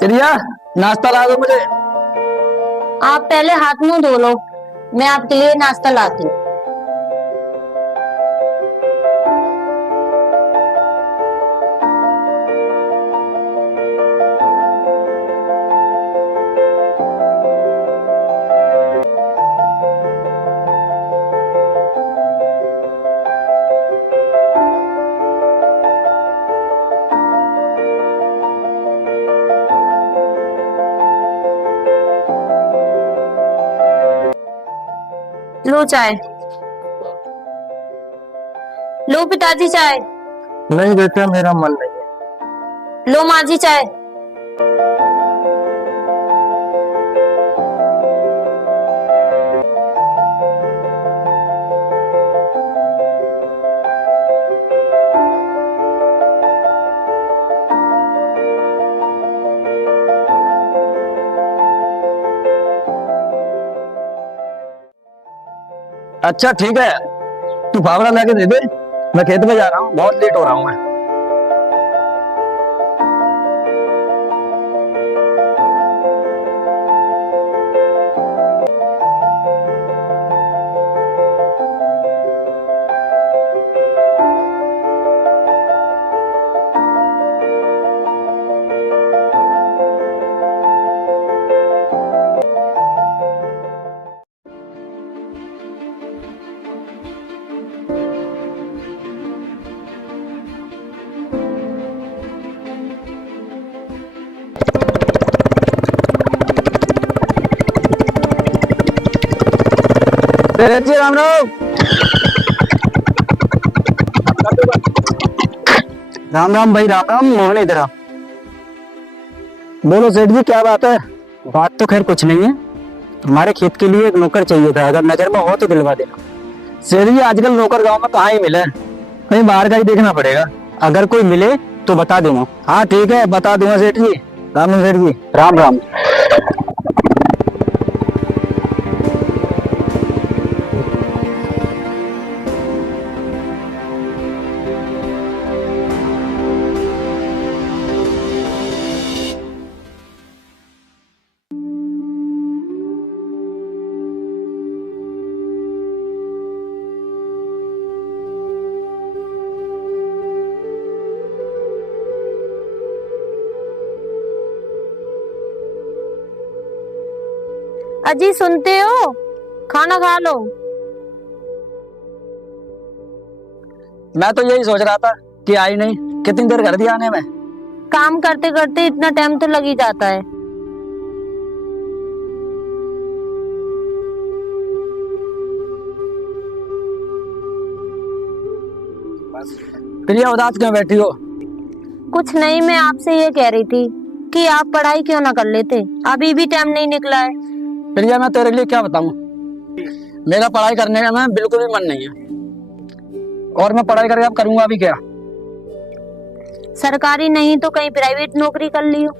चिड़िया, नाश्ता ला दो मुझे। आप पहले हाथ मुंह धो लो, मैं आपके लिए नाश्ता लाती हूँ। लो चाय। लो पिताजी चाय। नहीं बेटा, मेरा मन नहीं है। लो माँ जी चाय। अच्छा ठीक है, तू फावड़ा लाके दे दे, मैं खेत में जा रहा हूँ, बहुत लेट हो रहा हूँ मैं। जी राम राम। राम राम भाई, राम राम। मोहन इधर आ। बोलो सेठ जी, क्या बात है? बात तो खैर कुछ नहीं है। हमारे खेत के लिए एक नौकर चाहिए था, अगर नजर में हो तो दिलवा देना। सेठ जी, आजकल नौकर गांव में कहाँ ही मिले, कहीं बाहर का ही देखना पड़ेगा। अगर कोई मिले तो बता देना। हाँ ठीक है, बता दूंगा सेठ जी। राम राम सेठ जी। राम राम। अजी सुनते हो? खाना खा लो। मैं तो यही सोच रहा था कि आई नहीं, कितनी देर कर दिया आने में। काम करते करते इतना टाइम तो लग ही जाता है। प्रिया, उदास क्यों बैठी हो? कुछ नहीं, मैं आपसे ये कह रही थी कि आप पढ़ाई क्यों ना कर लेते, अभी भी टाइम नहीं निकला है। प्रिया, मैं तेरे लिए क्या बताऊं, मेरा पढ़ाई करने का मैं बिल्कुल भी मन नहीं है, और मैं पढ़ाई करके अब करूंगा भी क्या? सरकारी नहीं तो कहीं प्राइवेट नौकरी कर लियो।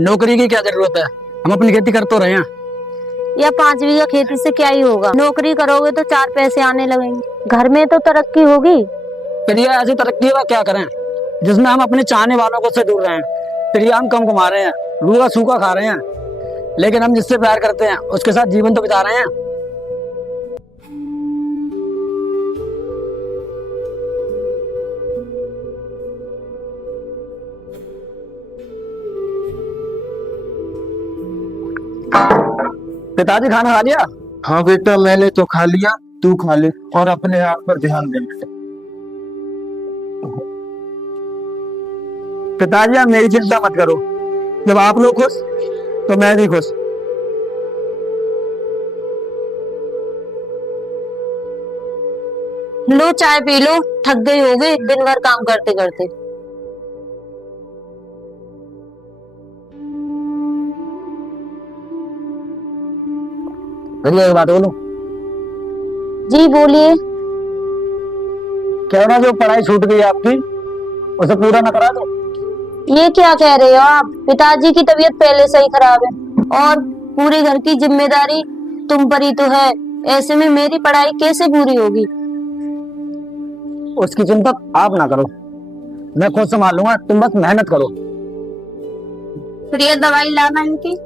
नौकरी की क्या जरूरत है, हम अपनी खेती कर तो रहे हैं। या 5 बीघा खेती से क्या ही होगा, नौकरी करोगे तो 4 पैसे आने लगेंगे, घर में तो तरक्की होगी। प्रिया, ऐसी तरक्की का क्या करें जिसमें हम अपने चाहने वालों को से दूर रहे हैं। प्रिया, हम कम कमा रहे हैं, रूखा सूखा खा रहे हैं, लेकिन हम जिससे प्यार करते हैं उसके साथ जीवन तो बिता रहे हैं। पिताजी, खाना खा लिया? हाँ बेटा, मैंने तो खा लिया, तू खा ले और अपने आप पर ध्यान दे। पिताजी, आप मेरी चिंता मत करो, जब आप लोग खुश तो मैं भी खुश। लो चाय पी लो, थक गए होगे दिन भर काम करते करते। भैया, एक बात बोलो। जी बोलिए। क्या ना, जो पढ़ाई छूट गई आपकी उसे पूरा न करा दो? ये क्या कह रहे हो आप? पिताजी की तबीयत पहले से ही खराब है और पूरे घर की जिम्मेदारी तुम पर ही तो है, ऐसे में मेरी पढ़ाई कैसे पूरी होगी? उसकी चिंता आप ना करो, मैं खुद संभाल लूंगा, तुम बस मेहनत करो। फिर ये दवाई लाना इनकी।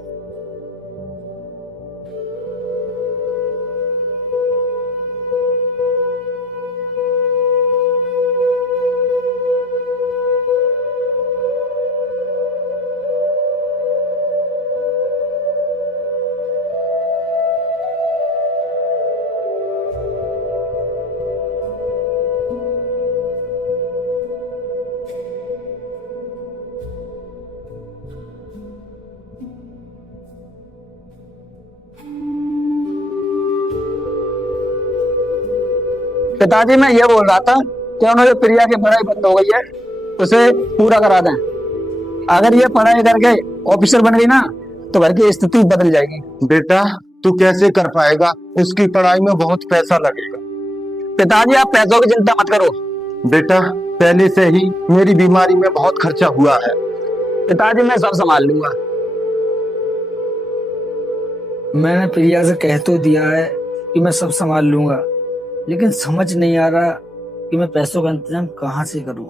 पिताजी मैं ये बोल रहा था कि उन्होंने प्रिया की पढ़ाई बंद हो गई है, उसे पूरा करा दें। अगर ये पढ़ाई करके ऑफिसर बन गई ना तो घर की स्थिति बदल जाएगी। बेटा तू कैसे कर पाएगा, उसकी पढ़ाई में बहुत पैसा लगेगा। पिताजी आप पैसों की चिंता मत करो। बेटा पहले से ही मेरी बीमारी में बहुत खर्चा हुआ है। पिताजी मैं सब संभाल लूंगा। मैंने प्रिया से कह तो दिया है कि मैं सब संभाल लूंगा, लेकिन समझ नहीं आ रहा कि मैं पैसों का इंतजाम कहाँ से करूं।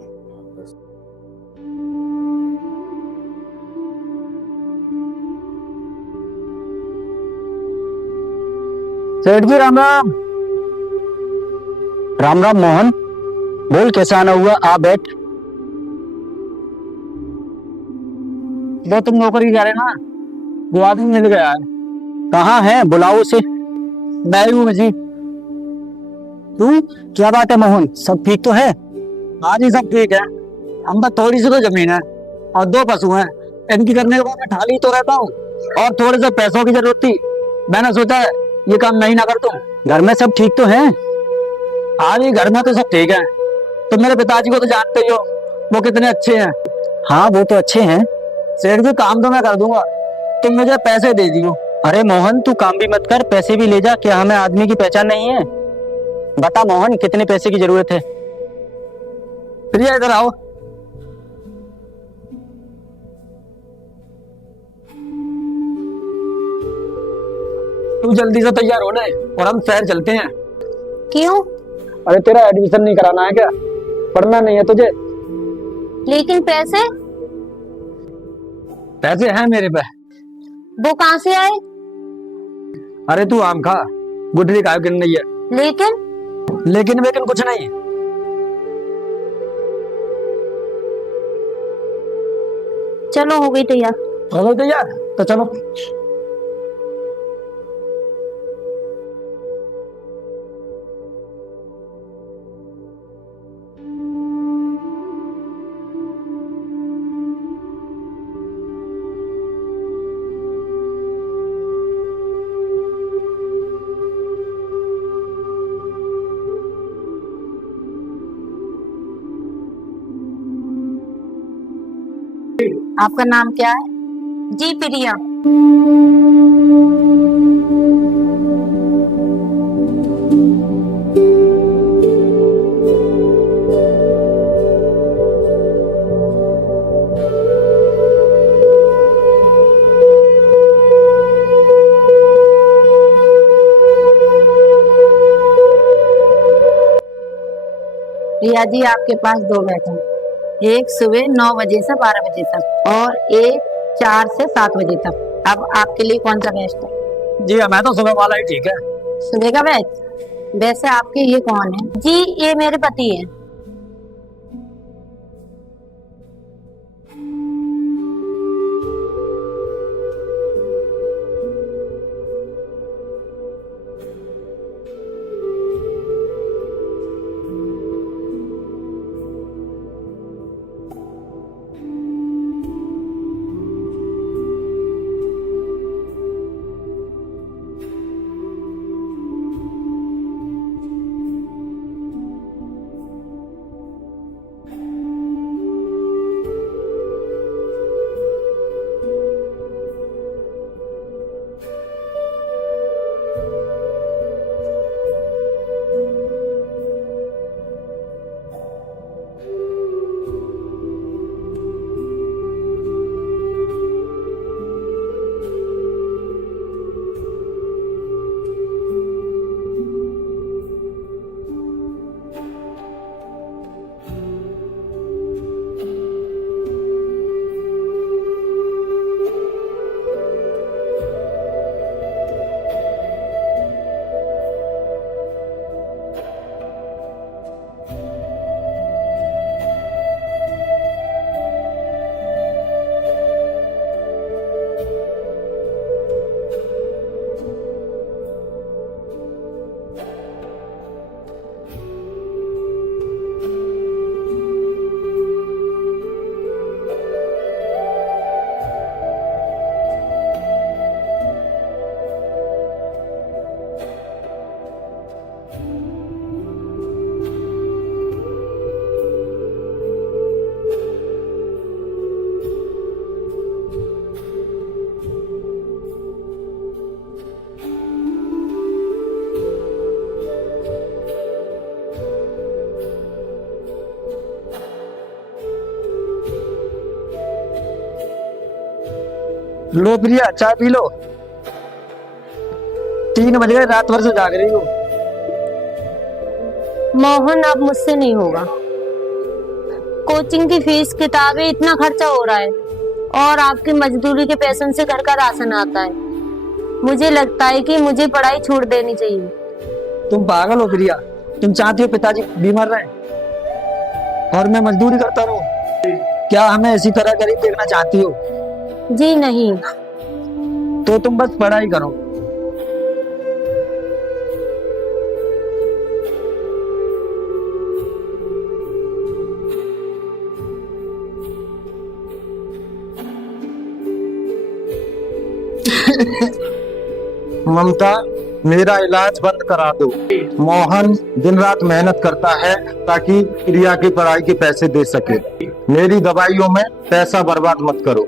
सेठ जी राम राम। राम राम मोहन, बोल कैसा आना हुआ, आ बैठ। वो तुम नौकरी कर रहे ना, वो आदमी मिल गया है। कहाँ है, बुलाओ उसे। मैं ही हूँ जी। तू, क्या बात है मोहन, सब ठीक तो है? हाँ जी सब ठीक है। हम बस थोड़ी सी तो जमीन है और 2 पशु हैं, इनकी करने के बाद मैं ठाली तो रहता हूँ और थोड़े से पैसों की जरूरत थी। मैंने सोचा है ये काम मैं ही ना कर दूं। घर में सब ठीक तो है? हाँ जी घर में तो सब ठीक है। तो मेरे पिताजी को तो जानते ही हो, वो कितने अच्छे हैं। हाँ वो तो अच्छे हैं। सेठ जी काम तो मैं कर दूंगा, तुम मुझे पैसे दे दियो। अरे मोहन तू काम भी मत कर, पैसे भी ले जा, क्या हमें आदमी की पहचान नहीं है? बता मोहन कितने पैसे की जरूरत है? प्रिया इधर आओ। तू जल्दी से तैयार हो ना और हम शहर चलते हैं। क्यों? अरे तेरा एडमिशन नहीं कराना है क्या? पढ़ना नहीं है तुझे? लेकिन पैसे? पैसे हैं मेरे पे। वो कहाँ से आए? अरे तू आम खा, गुठली का गिन नहीं है। लेकिन वेकिन कुछ नहीं। चलो हो गई तैयार। हो गई तैयार तो चलो। आपका नाम क्या है? जी प्रिया। प्रिया जी आपके पास 2 बैठ हैं, एक सुबह 9 बजे से 12 बजे तक और एक 4 से 7 बजे तक। अब आपके लिए कौन सा बेस्ट है? जी मैं तो सुबह वाला ही ठीक है। सुबह का बैच? वैसे आपके ये कौन है? जी ये मेरे पति हैं। लो प्रिया, चाय पी लो। 3 बज गए, रात भर से जाग रही हो। मोहन अब मुझसे नहीं होगा। कोचिंग की फीस, किताबें, इतना खर्चा हो रहा है और आपकी मजदूरी के पैसों से घर का राशन आता है। मुझे लगता है कि मुझे पढ़ाई छोड़ देनी चाहिए। तुम पागल हो प्रिया, तुम चाहती हो पिताजी बीमार रहे और मैं मजदूरी करता रहूं? क्या हमें इसी तरह गरीब देखना चाहती हो? जी नहीं। तो तुम बस पढ़ाई करो। ममता, मेरा इलाज बंद करा दो। मोहन दिन रात मेहनत करता है ताकि प्रिया की पढ़ाई के पैसे दे सके। मेरी दवाइयों में पैसा बर्बाद मत करो।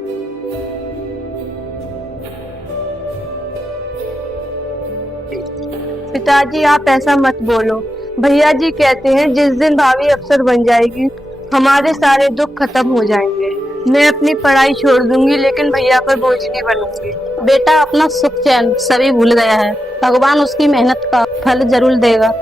पिताजी आप ऐसा मत बोलो। भैया जी कहते हैं जिस दिन भाभी अफसर बन जाएगी हमारे सारे दुख खत्म हो जाएंगे। मैं अपनी पढ़ाई छोड़ दूंगी लेकिन भैया पर बोझ नहीं बनूंगी। बेटा अपना सुख चैन सभी भूल गया है, भगवान उसकी मेहनत का फल जरूर देगा।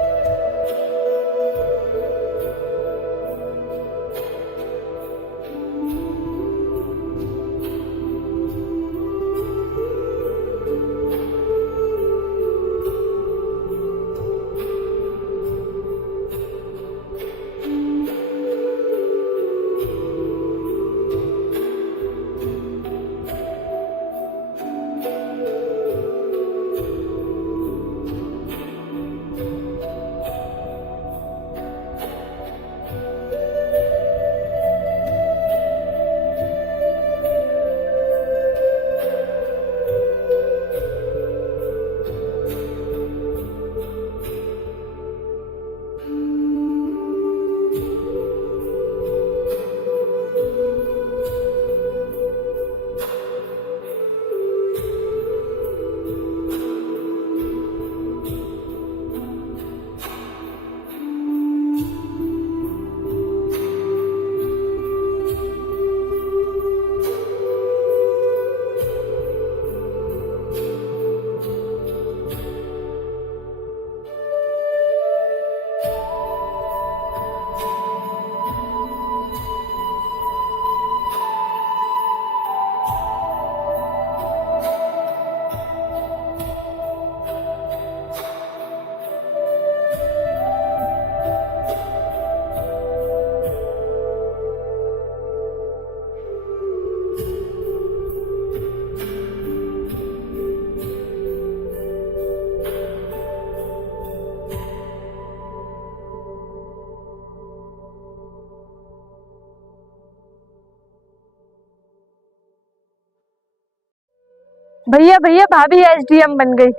भैया भैया भाभी एसडीएम बन गई।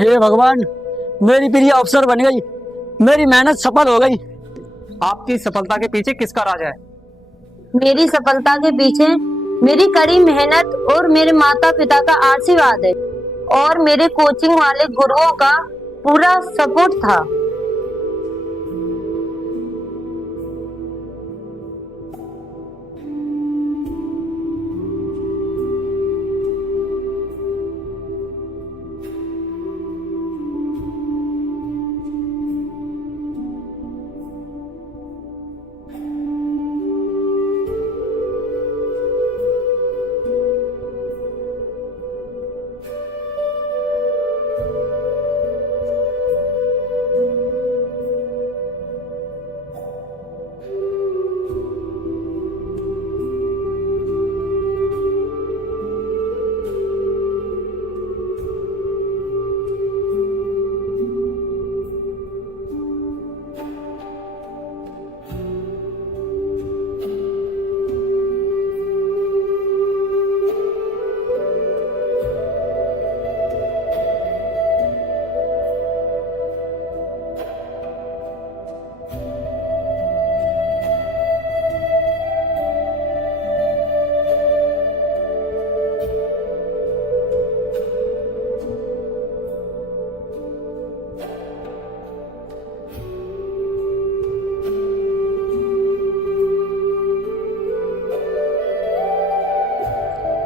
हे भगवान, मेरी प्रिया अफसर बन गई, मेरी मेहनत सफल हो गई। आपकी सफलता के पीछे किसका राज है? मेरी सफलता के पीछे मेरी कड़ी मेहनत और मेरे माता पिता का आशीर्वाद है और मेरे कोचिंग वाले गुरुओं का पूरा सपोर्ट था।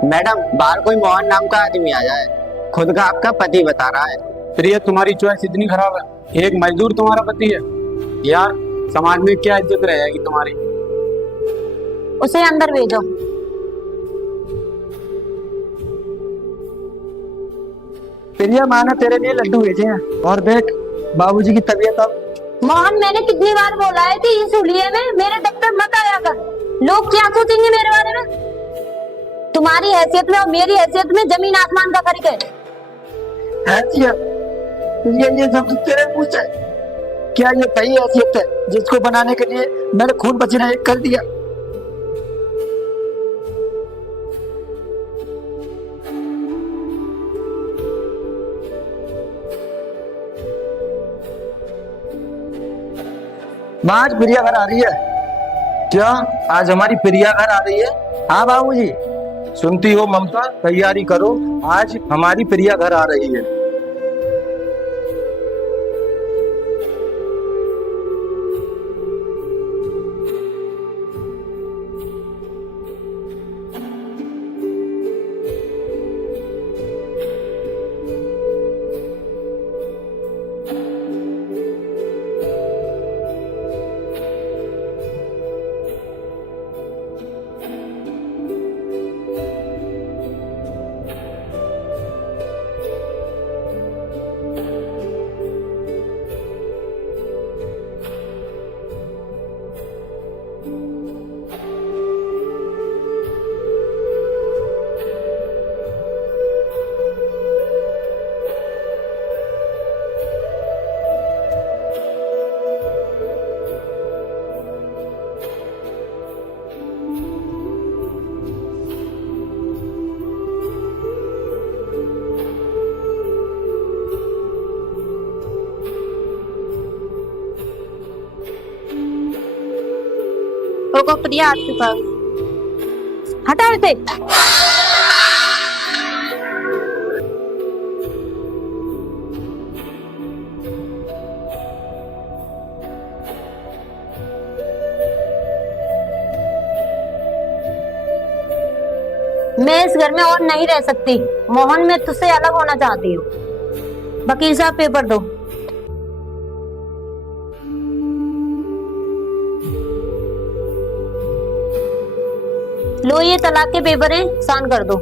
मैडम बाहर कोई मोहन नाम का आदमी आया है, खुद का आपका पति बता रहा है। प्रिया तुम्हारी चॉइस इतनी खराब है, एक मजदूर तुम्हारा पति है। यार समाज में क्या इज्जत रहेगी तुम्हारी। उसे अंदर भेजो। प्रिया माँ ने तेरे लिए लड्डू भेजे हैं और देख बाबूजी की तबीयत अब। मोहन मैंने कितनी बार बोला है कि इस हुलिये में मेरे दफ्तर मत आया कर, लोग क्या सोचेंगे मेरे बारे में। तुम्हारी हैसियत में और मेरी हैसियत में जमीन आसमान का फर्क है। हैसियत ये सब तेरे मुंह से। क्या ये सही हैसियत है जिसको बनाने के लिए मैंने खून पसीना एक कर दिया। माँ आज प्रिया घर आ रही है। क्या आज हमारी प्रिया घर आ रही है? हाँ बाबूजी। सुनती हो ममता, तैयारी करो, आज हमारी प्रिया घर आ रही है। रुको प्रिया आपके पास। हटा इसे। मैं इस घर में और नहीं रह सकती मोहन, मैं तुझसे अलग होना चाहती हूँ। वकील साहब पेपर दो। लो ये तलाक के पेपर हैं, साइन कर दो।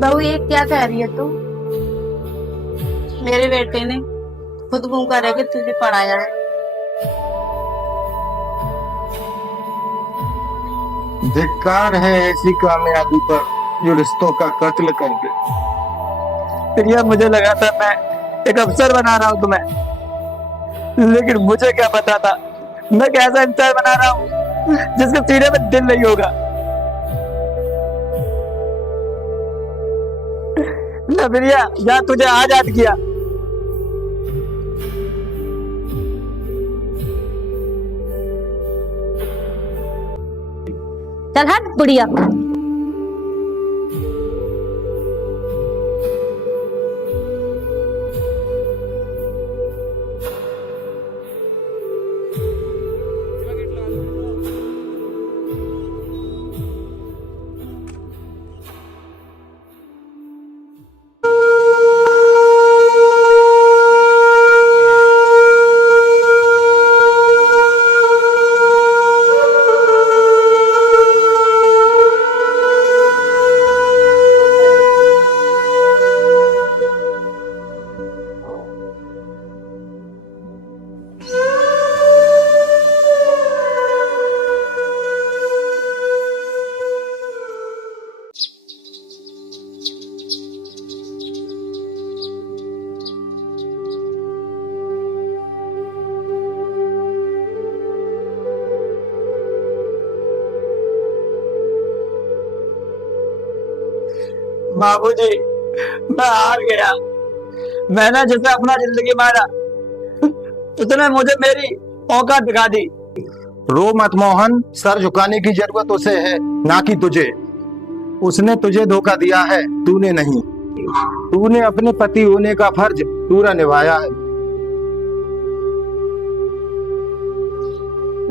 बहू ये क्या कह रही है तू? मेरे बेटे ने खुद मुंह कर के तुझे पढ़ाया है। धिक्कार है ऐसी कामयाबी पर जो रिश्तों का कत्ल कर दे। प्रिया मुझे लगा था मैं एक अफसर बना रहा हूँ तुम्हें, लेकिन मुझे क्या पता था मैं कैसा इंसान बना रहा हूँ जिसके सीने में दिल नहीं होगा। ना प्रिया या तुझे आजाद किया। चल हट बुढ़िया। बाबूजी मैं हार गया। मैंने जिसे अपना जिंदगी मारा उसने मुझे मेरी औकात दिखा दी। रो मत मोहन, सर झुकाने की जरूरत उसे है, ना कि तुझे। उसने तुझे धोखा दिया है, तूने नहीं। तूने अपने पति होने का फर्ज पूरा निभाया है।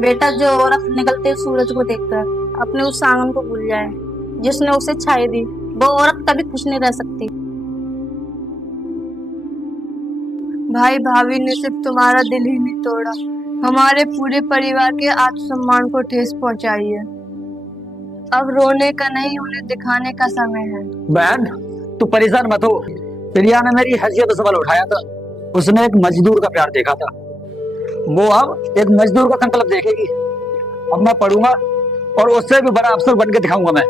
बेटा, जो औरत निकलते सूरज को देखकर अपने उस आंगन को भूल जाए जिसने उसे छाई दी, वो औरत कभी खुश नहीं रह सकती। भाई भाभी ने सिर्फ तुम्हारा दिल ही नहीं तोड़ा, हमारे पूरे परिवार के आत्मसम्मान को ठेस पहुंचाई है। अब रोने का नहीं, उन्हें दिखाने का समय है। बहन, तू परेशान मत हो। प्रिया ने मेरी हैसियत सवाल उठाया था। उसने एक मजदूर का प्यार देखा था, वो अब एक मजदूर का संकल्प देखेगी। अब मैं पढ़ूंगा और उससे भी बड़ा अफसर बन के दिखाऊंगा मैं।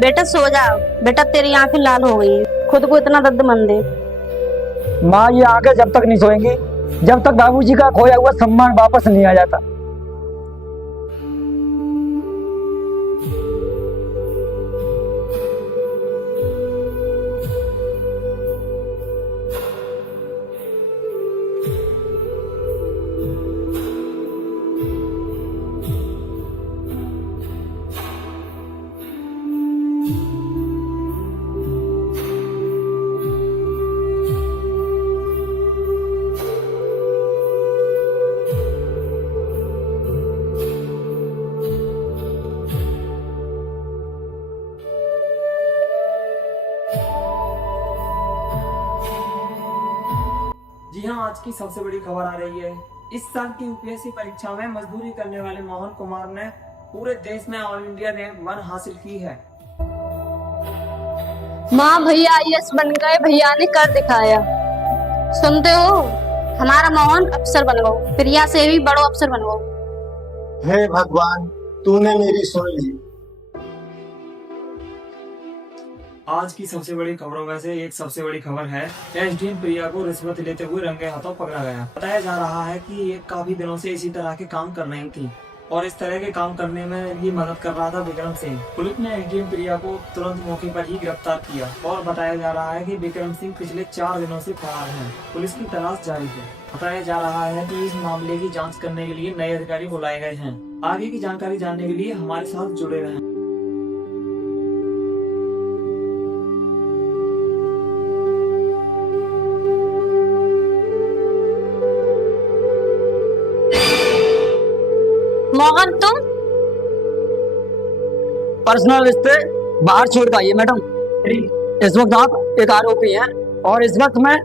बेटा सो जाओ। बेटा तेरी आंखें लाल हो गई है, खुद को इतना दर्दमंद है। माँ ये आंखें जब तक नहीं सोएंगी जब तक बाबूजी का खोया हुआ सम्मान वापस नहीं आ जाता। जी हाँ, आज की सबसे बड़ी खबर आ रही है। इस साल की यूपीएससी परीक्षा में मजदूरी करने वाले मोहन कुमार ने पूरे देश में ऑल इंडिया रैंक 1 हासिल की है। माँ भैया आईएएस बन गए, भैया ने कर दिखाया। सुनते हो, हमारा मोहन अफसर बन गो, प्रिया से भी बड़ो अफसर बन गो। हे भगवान, तूने मेरी सुन ली। आज की सबसे बड़ी खबरों में से एक सबसे बड़ी खबर है, एसडीएम प्रिया को रिश्वत लेते हुए रंगे हाथों पकड़ा गया। बताया जा रहा है कि ये काफी दिनों से इसी तरह के काम कर रही थी और इस तरह के काम करने में ये मदद कर रहा था विक्रम सिंह। पुलिस ने एसडीएम प्रिया को तुरंत मौके पर ही गिरफ्तार किया और बताया जा रहा है कि विक्रम सिंह पिछले 4 दिनों से फरार है। पुलिस की तलाश जारी है। बताया जा रहा है कि इस मामले की जाँच करने के लिए नए अधिकारी बुलाए गए हैं। आगे की जानकारी जानने के लिए हमारे साथ जुड़े रहें। मोहन तुम पर्सनल रिश्ते बाहर छोड़ आइए मैडम। इस वक्त आप एक आरोपी हैं और इस वक्त मैं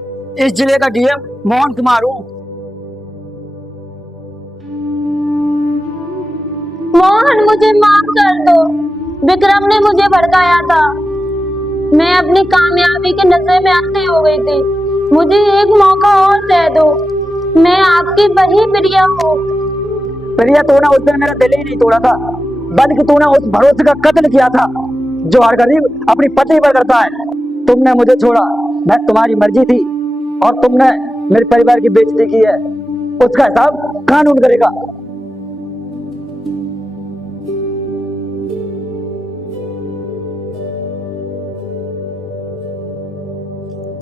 इस जिले का डीएम मोहन कुमार हूँ। मोहन मुझे माफ कर दो, विक्रम ने मुझे भड़काया था। मैं अपनी कामयाबी के नशे में अंधी हो गई थी। मुझे एक मौका और दे दो, मैं आपकी वही प्रिया हूँ। प्रिया, तूने उस दिन मेरा दिल ही नहीं तोड़ा था, बल्कि तूने उस भरोसे का कत्ल किया था जो हर गरीब अपनी पत्नी पर करता है। तुमने मुझे छोड़ा, मैं तुम्हारी मर्जी थी और तुमने मेरे परिवार की बेइज्जती की है, उसका हिसाब कानून करेगा।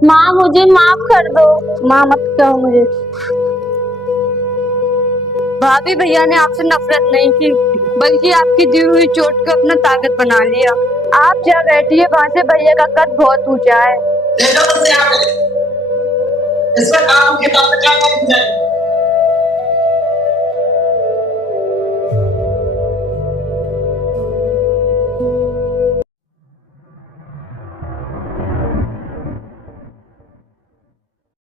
माँ मुझे माफ कर दो। माँ मत कहो मुझे। भाभी, भैया ने आपसे नफरत नहीं की, बल्कि आपकी दी हुई चोट को अपना ताकत बना लिया। आप जहाँ बैठिए वहाँ से भैया का कद बहुत ऊंचा है। इसमें कानून की ताकत